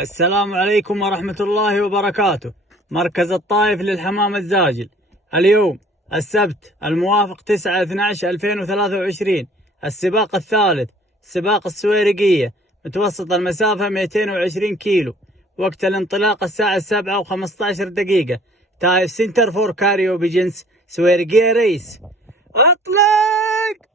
السلام عليكم ورحمة الله وبركاته. مركز الطائف للحمام الزاجل. اليوم السبت الموافق 9/12/2023، السباق الثالث، سباق السويرقية، متوسط المسافة 220 كيلو. وقت الانطلاق الساعة 7:15. تايف سنتر فور كاريو بجنس سويرقية ريس. اطلق.